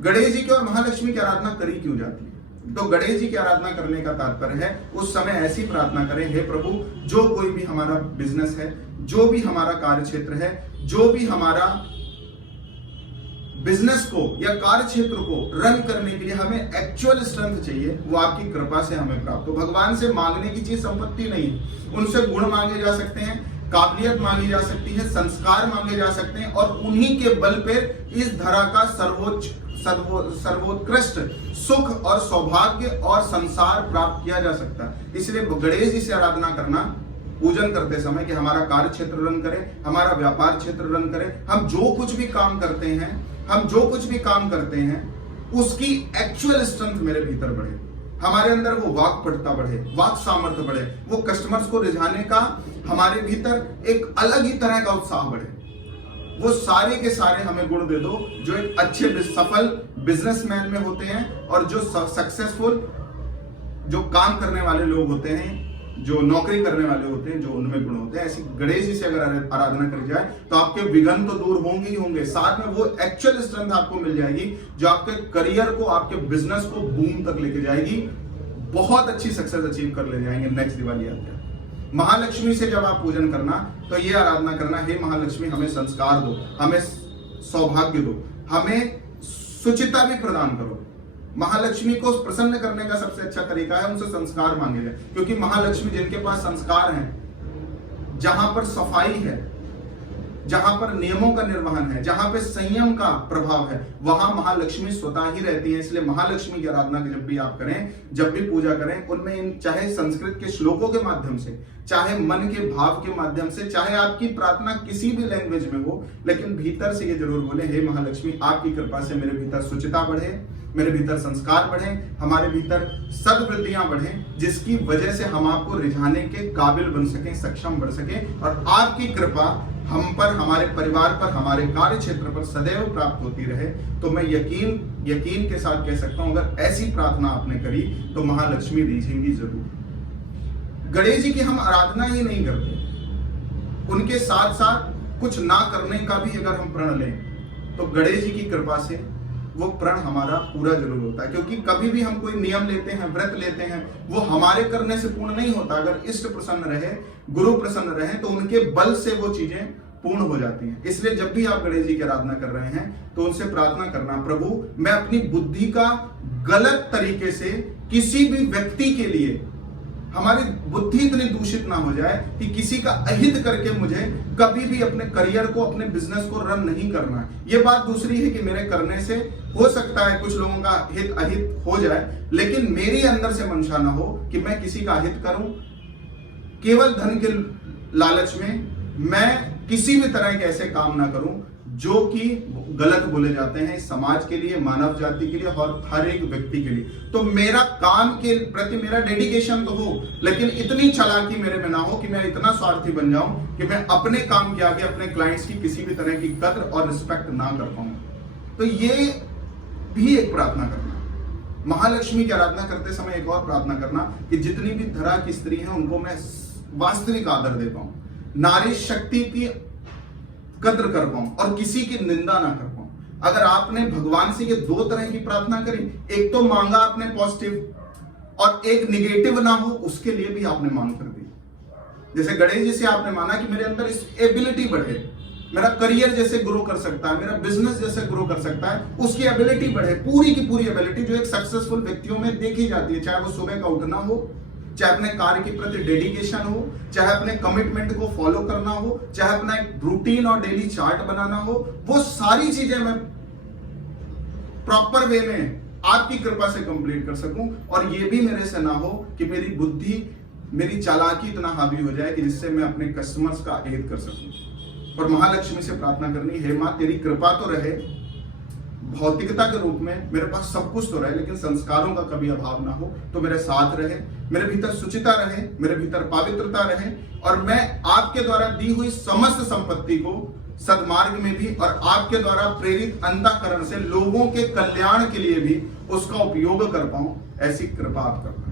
गणेश जी की और महालक्ष्मी की आराधना करी क्यों जाती है? तो गणेश जी की आराधना करने का तात्पर्य है उस समय ऐसी प्रार्थना करें, हे प्रभु, जो कोई भी हमारा बिजनेस है, जो भी हमारा कार्य क्षेत्र है, जो भी हमारा बिजनेस को या कार्य क्षेत्र को रन करने के लिए हमें एक्चुअल स्ट्रेंथ चाहिए, वो आपकी कृपा से हमें प्राप्त हो। भगवान से मांगने की चीज संपत्ति नहीं है, उनसे गुण मांगे जा सकते हैं, काबिलियत मांगी जा सकती है, संस्कार मांगे जा सकते हैं, और उन्हीं के बल पर इस धरा का सर्वोत्कृष्ट सुख और सौभाग्य और संसार प्राप्त किया जा सकता है। इसलिए गणेश जी से आराधना करना पूजन करते समय कि हमारा कार्य क्षेत्र रन करे, हमारा व्यापार क्षेत्र रन करे, हम जो कुछ भी काम करते हैं उसकी एक्चुअल स्ट्रेंथ मेरे भीतर बढ़े, हमारे अंदर वो वाक पटुता बढ़े, वाक सामर्थ्य बढ़े, वो कस्टमर्स को रिझाने का हमारे भीतर एक अलग ही तरह का उत्साह बढ़े। वो सारे के सारे हमें गुण दे दो जो एक अच्छे सफल बिजनेसमैन में होते हैं, और जो सक्सेसफुल जो काम करने वाले लोग होते हैं, जो नौकरी करने वाले होते हैं, जो उनमें गुण होते हैं। ऐसी गणेश जी से अगर आराधना करी जाए तो आपके विघ्न तो दूर होंगे ही होंगे, साथ में वो एक्चुअल स्ट्रेंथ आपको मिल जाएगी जो आपके करियर को, आपके बिजनेस को बूम तक लेके जाएगी, बहुत अच्छी सक्सेस अचीव कर ले जाएंगे। नेक्स्ट दिवाली आती है। महालक्ष्मी से जब आप पूजन करना तो ये आराधना करना, हे महालक्ष्मी हमें संस्कार दो, हमें सौभाग्य दो, हमें सुचिता भी प्रदान करो। महालक्ष्मी को प्रसन्न करने का सबसे अच्छा तरीका है उनसे संस्कार मांगे जाए, क्योंकि महालक्ष्मी जिनके पास संस्कार हैं, जहां पर सफाई है, जहां पर नियमों का निर्वहन है, जहां पे संयम का प्रभाव है, वहां महालक्ष्मी स्वतः ही रहती है। इसलिए महालक्ष्मी की आराधना जब भी आप करें, जब भी पूजा करें, उनमें चाहे संस्कृत के श्लोकों के माध्यम से, चाहे मन के भाव के माध्यम से, चाहे आपकी प्रार्थना किसी भी लैंग्वेज में हो, लेकिन भीतर से ये जरूर बोले, हे महालक्ष्मी आपकी कृपा से मेरे भीतर सुचिता बढ़े, मेरे भीतर संस्कार बढ़े, हमारे भीतर सद्वृत्तियां बढ़े, जिसकी वजह से हम आपको रिझाने के काबिल बन सकें, सक्षम बन सकें, और आपकी कृपा हम पर, हमारे परिवार पर, हमारे कार्य क्षेत्र पर सदैव प्राप्त होती रहे। तो मैं यकीन के साथ कह सकता हूं, अगर ऐसी प्रार्थना आपने करी तो महालक्ष्मी रिझेंगी जरूर। गणेश जी की हम आराधना ही नहीं करते, उनके साथ साथ कुछ ना करने का भी अगर हम प्रण लें तो गणेश जी की कृपा से वो प्रण हमारा पूरा जरूर होता है। क्योंकि कभी भी हम कोई नियम लेते हैं, व्रत लेते हैं, वो हमारे करने से पूर्ण नहीं होता। अगर इष्ट प्रसन्न रहे, गुरु प्रसन्न रहे, तो उनके बल से वो चीजें पूर्ण हो जाती हैं। इसलिए जब भी आप गणेश जी की आराधना कर रहे हैं तो उनसे प्रार्थना करना, प्रभु मैं अपनी बुद्धि का गलत तरीके से किसी भी व्यक्ति के लिए, हमारी बुद्धि इतनी दूषित ना हो जाए कि किसी का अहित करके मुझे कभी भी अपने करियर को, अपने बिजनेस को रन नहीं करना है। ये बात दूसरी है कि मेरे करने से हो सकता है कुछ लोगों का हित अहित हो जाए, लेकिन मेरी अंदर से मंशा ना हो कि मैं किसी का हित करूं। केवल धन के लालच में मैं किसी भी तरह के ऐसे काम ना करूं जो कि गलत बोले जाते हैं समाज के लिए, मानव जाति के लिए और हर एक व्यक्ति के लिए। तो मेरा काम के प्रति मेरा डेडिकेशन तो हो, लेकिन इतनी चालाकी मेरे में ना हो कि मैं इतना स्वार्थी बन जाऊं कि मैं अपने काम के आगे अपने क्लाइंट्स की किसी भी तरह की कद्र और रिस्पेक्ट ना कर पाऊं। तो ये भी एक प्रार्थना करना। महालक्ष्मी की आराधना करते समय एक और प्रार्थना करना कि जितनी भी धरा की स्त्री है उनको मैं वास्तविक आदर दे पाऊं, नारी शक्ति की कद्र कर पाऊं और किसी की निंदा ना कर पाऊं। अगर आपने भगवान से ये दो तरह की प्रार्थना करी, एक तो मांगा आपने पॉजिटिव और एक निगेटिव ना हो, उसके लिए भी आपने मांग कर दी। जैसे गणेश जी से आपने माना कि मेरे अंदर इस एबिलिटी बढ़े, मेरा करियर जैसे ग्रो कर सकता है, मेरा बिजनेस जैसे ग्रो कर सकता है, उसकी एबिलिटी बढ़े, पूरी की पूरी एबिलिटी जो एक सक्सेसफुल व्यक्तियों में देखी जाती है, चाहे वो सुबह का उठना हो, चाहे अपने कार्य के प्रति डेडिकेशन हो, चाहे अपने कमिटमेंट को फॉलो करना हो, चाहे अपना एक रूटीन और डेली चार्ट बनाना हो, वो सारी चीजें मैं प्रॉपर वे में आपकी कृपा से कंप्लीट कर सकूं। और ये भी मेरे से ना हो कि मेरी बुद्धि, मेरी चालाकी इतना हावी हो जाए कि जिससे मैं अपने कस्टमर्स का अहित कर सकूं। और महालक्ष्मी से प्रार्थना करनी, हे मां तेरी कृपा तो रहे, भौतिकता के रूप में मेरे पास सब कुछ तो रहे, लेकिन संस्कारों का कभी अभाव ना हो, तो मेरे साथ रहे, मेरे भीतर सुचिता रहे, मेरे भीतर पवित्रता रहे, और मैं आपके द्वारा दी हुई समस्त संपत्ति को सद्मार्ग में भी और आपके द्वारा प्रेरित अंतःकरण से लोगों के कल्याण के लिए भी उसका उपयोग कर पाऊं। ऐसी कृपा आप करना।